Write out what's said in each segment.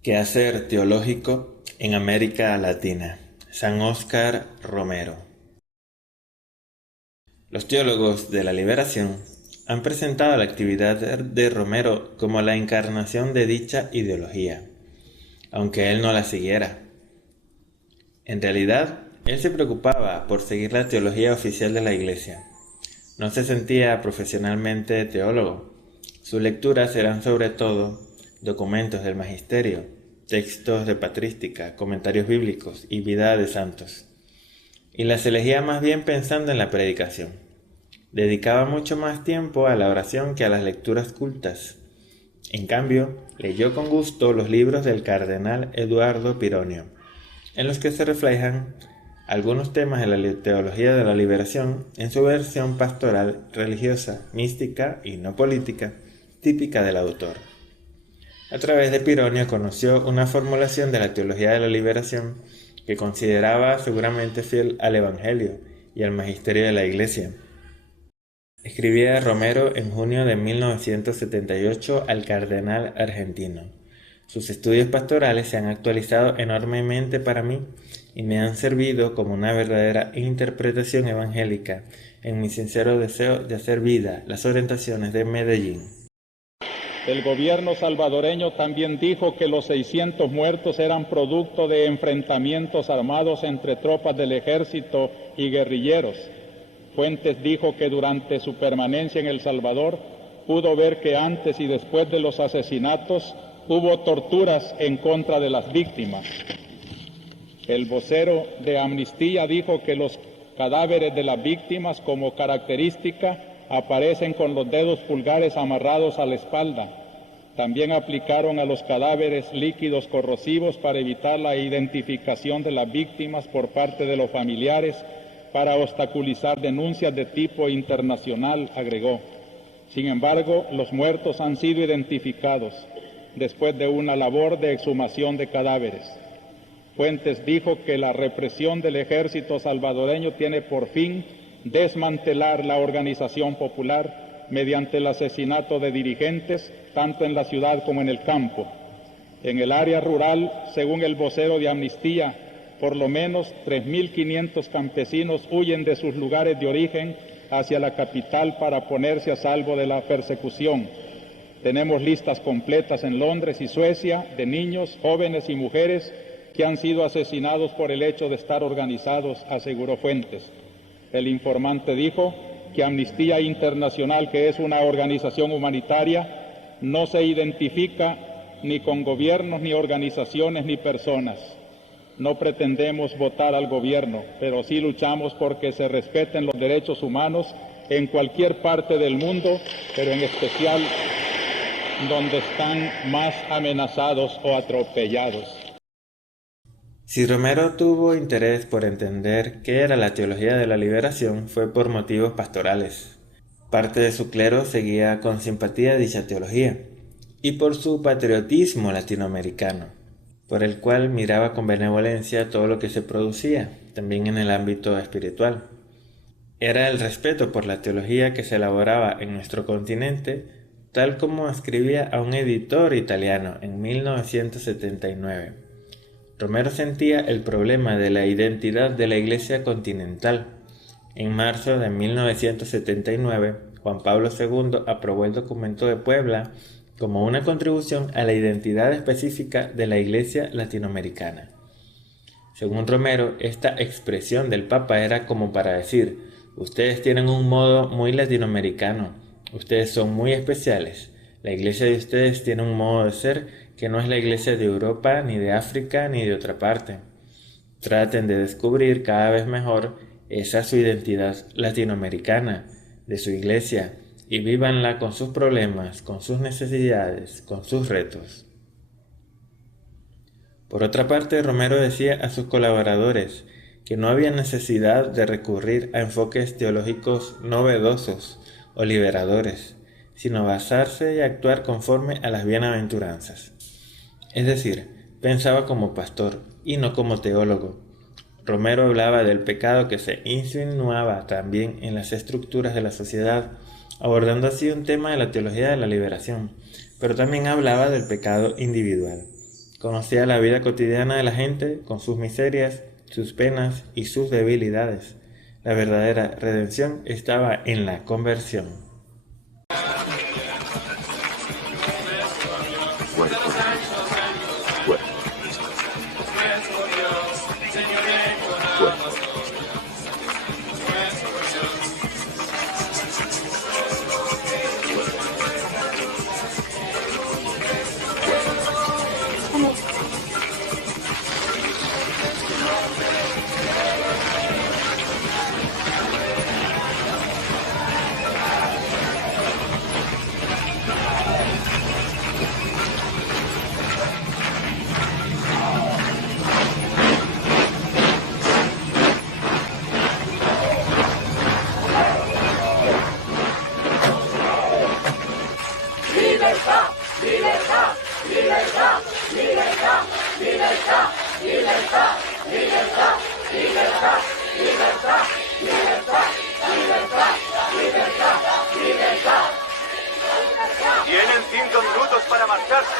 Quehacer teológico en América Latina. San Óscar Romero. Los teólogos de la liberación han presentado la actividad de Romero como la encarnación de dicha ideología, aunque él no la siguiera. En realidad, él se preocupaba por seguir la teología oficial de la Iglesia. No se sentía profesionalmente teólogo. Sus lecturas eran sobre todo documentos del magisterio, textos de patrística, comentarios bíblicos y vida de santos. Y las elegía más bien pensando en la predicación. Dedicaba mucho más tiempo a la oración que a las lecturas cultas. En cambio, leyó con gusto los libros del cardenal Eduardo Pironio, en los que se reflejan algunos temas de la teología de la liberación en su versión pastoral, religiosa, mística y no política, típica del autor. A través de Pironio conoció una formulación de la teología de la liberación que consideraba seguramente fiel al Evangelio y al magisterio de la Iglesia. Escribía Romero en junio de 1978 al cardenal argentino. Sus estudios pastorales se han actualizado enormemente para mí y me han servido como una verdadera interpretación evangélica en mi sincero deseo de hacer vida las orientaciones de Medellín. El gobierno salvadoreño también dijo que los 600 muertos eran producto de enfrentamientos armados entre tropas del ejército y guerrilleros. Fuentes dijo que durante su permanencia en El Salvador pudo ver que antes y después de los asesinatos hubo torturas en contra de las víctimas. El vocero de Amnistía dijo que los cadáveres de las víctimas como característica aparecen con los dedos pulgares amarrados a la espalda. También aplicaron a los cadáveres líquidos corrosivos para evitar la identificación de las víctimas por parte de los familiares, para obstaculizar denuncias de tipo internacional, agregó. Sin embargo, los muertos han sido identificados después de una labor de exhumación de cadáveres. Fuentes dijo que la represión del ejército salvadoreño tiene por fin desmantelar la organización popular mediante el asesinato de dirigentes, tanto en la ciudad como en el campo. En el área rural, según el vocero de Amnistía, por lo menos 3.500 campesinos huyen de sus lugares de origen hacia la capital para ponerse a salvo de la persecución. Tenemos listas completas en Londres y Suecia de niños, jóvenes y mujeres que han sido asesinados por el hecho de estar organizados, aseguró Fuentes. El informante dijo que Amnistía Internacional, que es una organización humanitaria, no se identifica ni con gobiernos, ni organizaciones, ni personas. No pretendemos votar al gobierno, pero sí luchamos porque se respeten los derechos humanos en cualquier parte del mundo, pero en especial donde están más amenazados o atropellados. Si Romero tuvo interés por entender qué era la teología de la liberación fue por motivos pastorales. Parte de su clero seguía con simpatía dicha teología y por su patriotismo latinoamericano, por el cual miraba con benevolencia todo lo que se producía, también en el ámbito espiritual. Era el respeto por la teología que se elaboraba en nuestro continente, tal como escribía a un editor italiano en 1979. Romero sentía el problema de la identidad de la Iglesia continental. En marzo de 1979, Juan Pablo II aprobó el documento de Puebla como una contribución a la identidad específica de la Iglesia latinoamericana. Según Romero, esta expresión del Papa era como para decir: ustedes tienen un modo muy latinoamericano, ustedes son muy especiales, la iglesia de ustedes tiene un modo de ser que no es la iglesia de Europa, ni de África, ni de otra parte. Traten de descubrir cada vez mejor esa su identidad latinoamericana, de su iglesia, y vívanla con sus problemas, con sus necesidades, con sus retos. Por otra parte, Romero decía a sus colaboradores que no había necesidad de recurrir a enfoques teológicos novedosos o liberadores, sino basarse y actuar conforme a las bienaventuranzas. Es decir, pensaba como pastor y no como teólogo. Romero hablaba del pecado que se insinuaba también en las estructuras de la sociedad, abordando así un tema de la teología de la liberación, pero también hablaba del pecado individual. Conocía la vida cotidiana de la gente con sus miserias, sus penas y sus debilidades. La verdadera redención estaba en la conversión. Tienen 5 minutos para marcharse.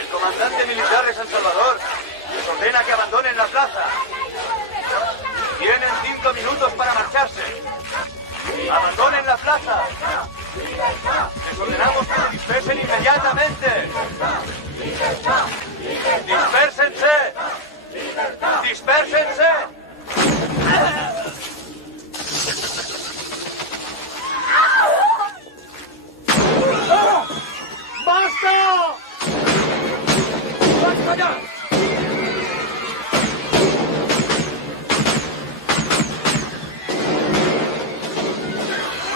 El comandante militar de San Salvador les ordena que abandonen la plaza. Tienen 5 minutos para marcharse. ¡Abandonen la plaza! Les ordenamos que se dispersen inmediatamente. ¡Dispérsense! ¡Dispérsense! ¡Basta! ¡Basta ya!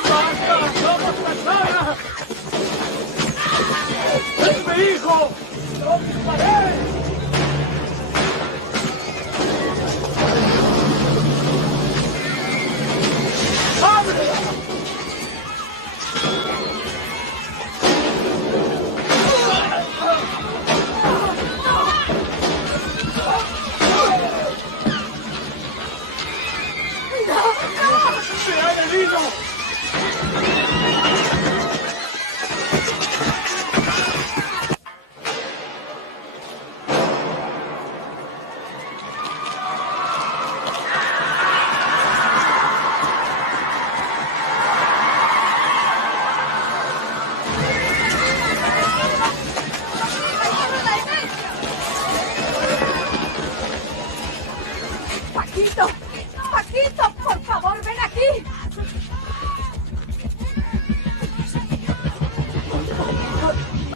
¡Basta! ¡Somos personas! ¡Es mi hijo! ¡No disparéis! ¡Se ha herido! ¡Paquito! ¡Paquito! ¡Por favor, ven aquí!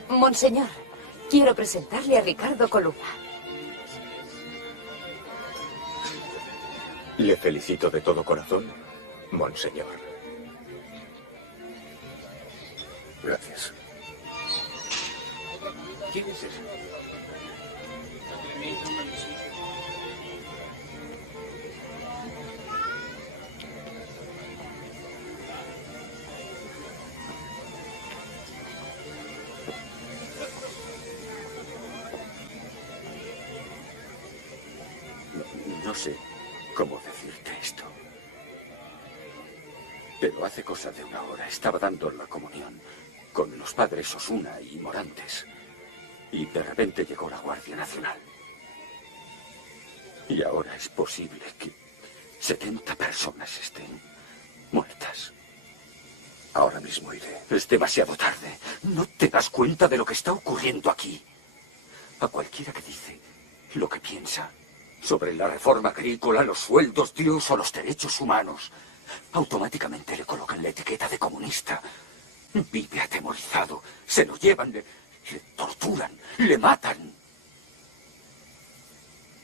Monseñor, quiero presentarle a Ricardo Columna. Le felicito de todo corazón, monseñor. Gracias. ¿Quién es ese? No sé cómo decirte esto. Pero hace cosa de una hora estaba dando la comunión con los padres Osuna y Morantes. Y de repente llegó la Guardia Nacional. Y ahora es posible que 70 personas estén muertas. Ahora mismo iré. Es demasiado tarde. ¿No te das cuenta de lo que está ocurriendo aquí? A cualquiera que dice lo que piensa sobre la reforma agrícola, los sueldos, Dios o los derechos humanos, automáticamente le colocan la etiqueta de comunista. Vive atemorizado. Se lo llevan, le torturan, le matan.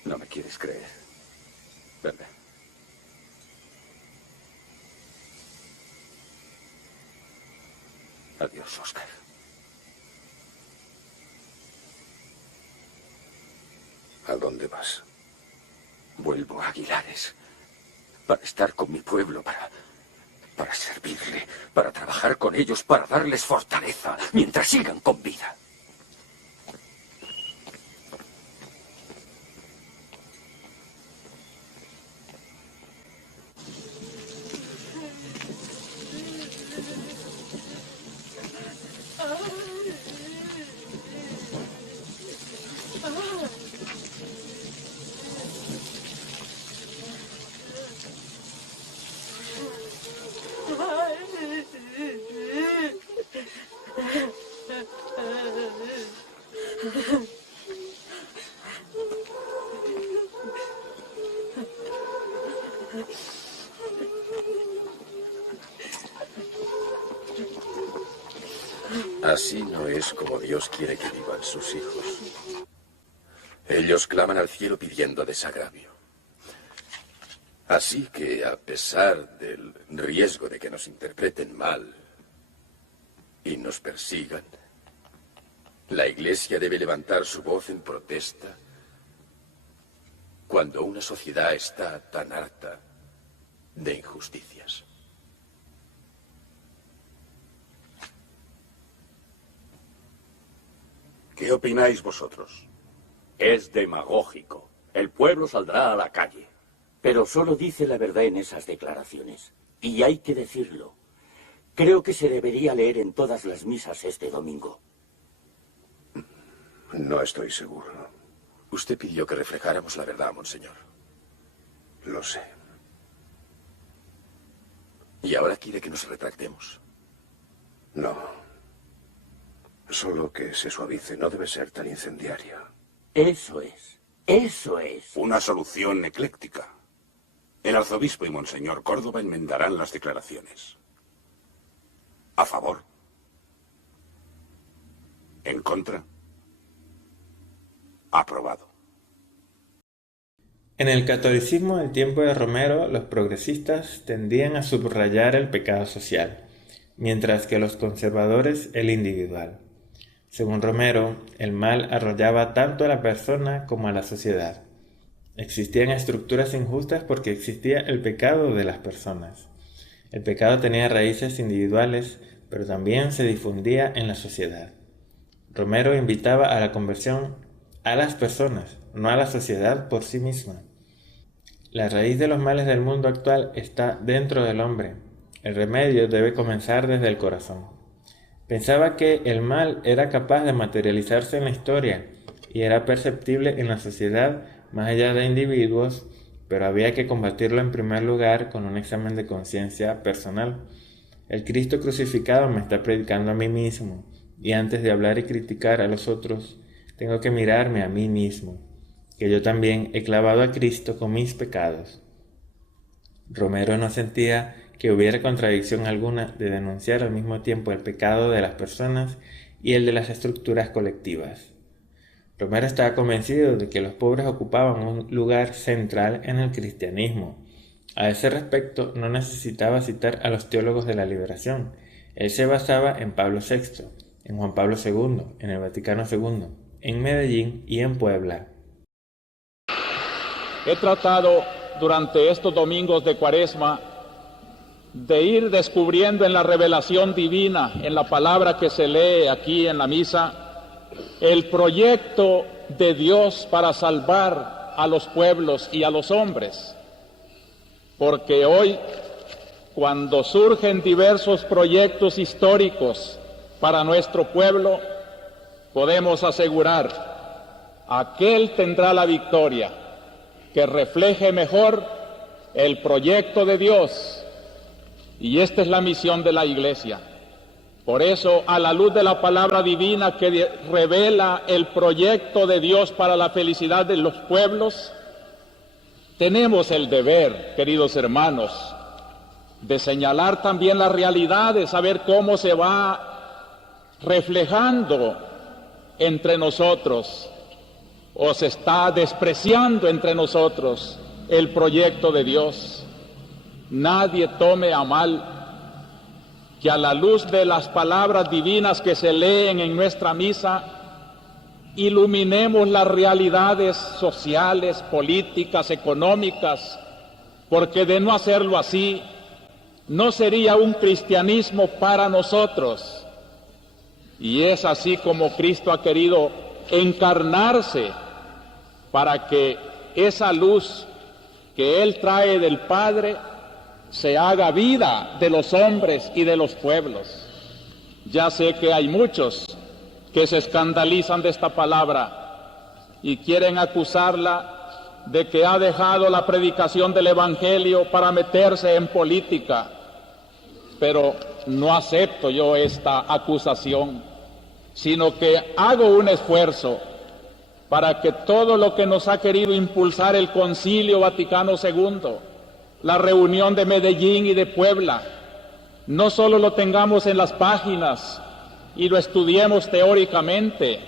No me quieres creer, ¿verdad? Adiós, Oscar. ¿A dónde vas? Vuelvo a Aguilares para estar con mi pueblo, para servirle, para trabajar con ellos, para darles fortaleza mientras sigan con vida. Así no es como Dios quiere que vivan sus hijos. Ellos claman al cielo pidiendo desagravio. Así que, a pesar del riesgo de que nos interpreten mal y nos persigan, la Iglesia debe levantar su voz en protesta cuando una sociedad está tan harta de injusticias. ¿Qué opináis vosotros? Es demagógico. El pueblo saldrá a la calle. Pero solo dice la verdad en esas declaraciones. Y hay que decirlo. Creo que se debería leer en todas las misas este domingo. No estoy seguro. Usted pidió que reflejáramos la verdad, monseñor. Lo sé. ¿Y ahora quiere que nos retractemos? No. Solo que se suavice. No debe ser tan incendiaria. Eso es. Eso es. Una solución ecléctica. El arzobispo y monseñor Córdoba enmendarán las declaraciones. ¿A favor? ¿En contra? Aprobado. En el catolicismo del tiempo de Romero, los progresistas tendían a subrayar el pecado social, mientras que los conservadores el individual. Según Romero, el mal arrollaba tanto a la persona como a la sociedad. Existían estructuras injustas porque existía el pecado de las personas. El pecado tenía raíces individuales, pero también se difundía en la sociedad. Romero invitaba a la conversión a las personas, no a la sociedad por sí misma. La raíz de los males del mundo actual está dentro del hombre. El remedio debe comenzar desde el corazón. Pensaba que el mal era capaz de materializarse en la historia y era perceptible en la sociedad más allá de individuos, pero había que combatirlo en primer lugar con un examen de conciencia personal. El Cristo crucificado me está predicando a mí mismo, y antes de hablar y criticar a los otros, tengo que mirarme a mí mismo, que yo también he clavado a Cristo con mis pecados. Romero no sentía que hubiera contradicción alguna de denunciar al mismo tiempo el pecado de las personas y el de las estructuras colectivas. Romero estaba convencido de que los pobres ocupaban un lugar central en el cristianismo. A ese respecto no necesitaba citar a los teólogos de la liberación. Él se basaba en Pablo VI, en Juan Pablo II, en el Vaticano II, en Medellín y en Puebla. He tratado durante estos domingos de Cuaresma de ir descubriendo en la revelación divina, en la palabra que se lee aquí en la misa, el proyecto de Dios para salvar a los pueblos y a los hombres. Porque hoy, cuando surgen diversos proyectos históricos para nuestro pueblo, podemos asegurar, aquel tendrá la victoria que refleje mejor el proyecto de Dios. Y esta es la misión de la Iglesia. Por eso, a la luz de la palabra divina que revela el proyecto de Dios para la felicidad de los pueblos, tenemos el deber, queridos hermanos, de señalar también las realidades, saber cómo se va reflejando entre nosotros o se está despreciando entre nosotros el proyecto de Dios. Nadie tome a mal que a la luz de las palabras divinas que se leen en nuestra misa, iluminemos las realidades sociales, políticas, económicas, porque de no hacerlo así, no sería un cristianismo para nosotros. Y es así como Cristo ha querido encarnarse para que esa luz que Él trae del Padre se haga vida de los hombres y de los pueblos. Ya sé que hay muchos que se escandalizan de esta palabra y quieren acusarla de que ha dejado la predicación del Evangelio para meterse en política, pero no acepto yo esta acusación, sino que hago un esfuerzo para que todo lo que nos ha querido impulsar el Concilio Vaticano II, la reunión de Medellín y de Puebla, no solo lo tengamos en las páginas y lo estudiemos teóricamente,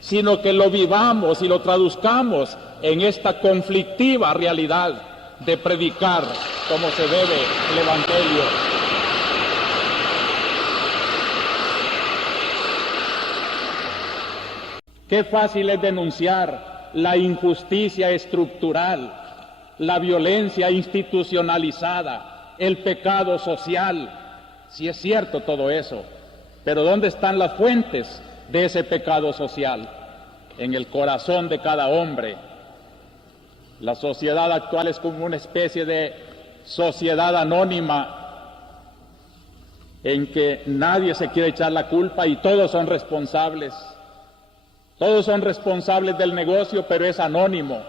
sino que lo vivamos y lo traduzcamos en esta conflictiva realidad de predicar como se debe el Evangelio. Qué fácil es denunciar la injusticia estructural, la violencia institucionalizada, el pecado social. Sí es cierto todo eso, pero ¿dónde están las fuentes de ese pecado social? En el corazón de cada hombre. La sociedad actual es como una especie de sociedad anónima en que nadie se quiere echar la culpa y todos son responsables. Todos son responsables del negocio, pero es anónimo.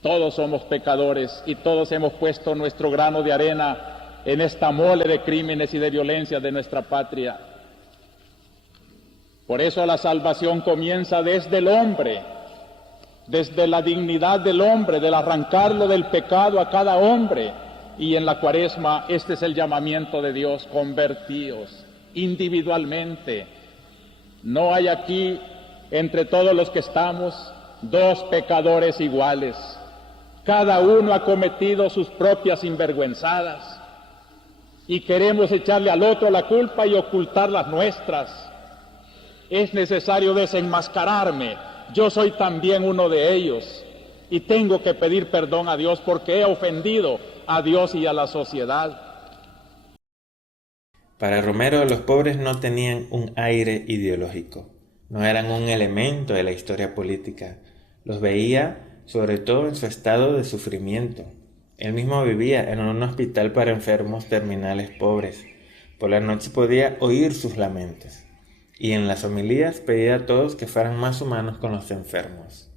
Todos somos pecadores y todos hemos puesto nuestro grano de arena en esta mole de crímenes y de violencia de nuestra patria. Por eso la salvación comienza desde el hombre, desde la dignidad del hombre, del arrancarlo del pecado a cada hombre. Y en la Cuaresma este es el llamamiento de Dios: convertíos individualmente. No hay aquí, entre todos los que estamos, dos pecadores iguales. Cada uno ha cometido sus propias sinvergüenzadas y queremos echarle al otro la culpa y ocultar las nuestras. Es necesario desenmascararme. Yo soy también uno de ellos y tengo que pedir perdón a Dios porque he ofendido a Dios y a la sociedad. Para Romero, los pobres no tenían un aire ideológico, no eran un elemento de la historia política. Los veía sobre todo en su estado de sufrimiento. Él mismo vivía en un hospital para enfermos terminales pobres. Por la noche podía oír sus lamentos, y en las homilías pedía a todos que fueran más humanos con los enfermos.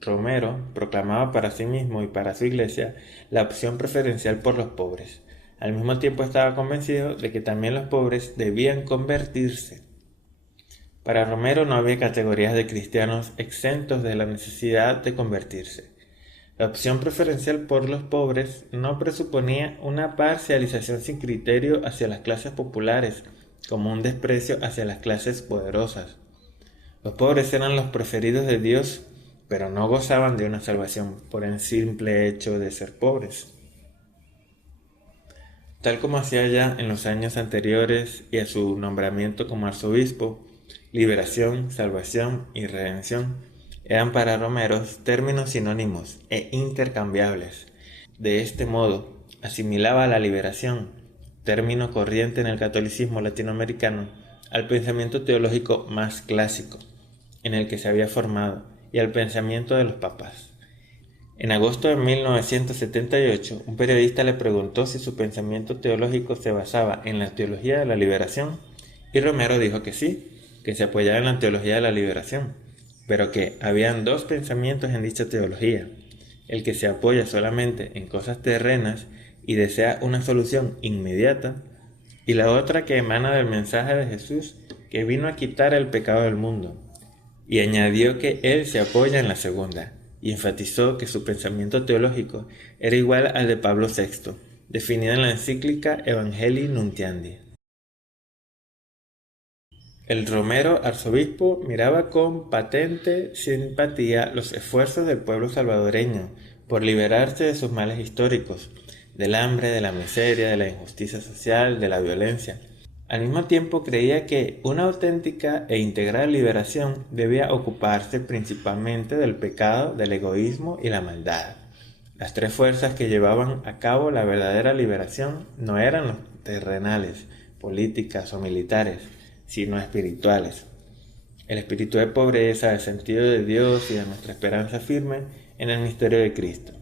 Romero proclamaba para sí mismo y para su iglesia la opción preferencial por los pobres. Al mismo tiempo estaba convencido de que también los pobres debían convertirse. Para Romero no había categorías de cristianos exentos de la necesidad de convertirse. La opción preferencial por los pobres no presuponía una parcialización sin criterio hacia las clases populares, como un desprecio hacia las clases poderosas. Los pobres eran los preferidos de Dios, pero no gozaban de una salvación por el simple hecho de ser pobres. Tal como hacía ya en los años anteriores y a su nombramiento como arzobispo, liberación, salvación y redención eran para Romero términos sinónimos e intercambiables. De este modo, asimilaba la liberación, término corriente en el catolicismo latinoamericano, al pensamiento teológico más clásico, en el que se había formado, y al pensamiento de los papas. En agosto de 1978, un periodista le preguntó si su pensamiento teológico se basaba en la teología de la liberación, y Romero dijo que sí, que se apoyaba en la teología de la liberación, pero que habían dos pensamientos en dicha teología: el que se apoya solamente en cosas terrenas y desea una solución inmediata, y la otra que emana del mensaje de Jesús, que vino a quitar el pecado del mundo, y añadió que él se apoya en la segunda, y enfatizó que su pensamiento teológico era igual al de Pablo VI, definido en la encíclica Evangelii Nuntiandi. El Romero arzobispo miraba con patente simpatía los esfuerzos del pueblo salvadoreño por liberarse de sus males históricos, del hambre, de la miseria, de la injusticia social, de la violencia. Al mismo tiempo creía que una auténtica e integral liberación debía ocuparse principalmente del pecado, del egoísmo y la maldad. Las tres fuerzas que llevaban a cabo la verdadera liberación no eran los terrenales, políticas o militares, sino espirituales. El espíritu de pobreza, el sentido de Dios y de nuestra esperanza firme en el misterio de Cristo.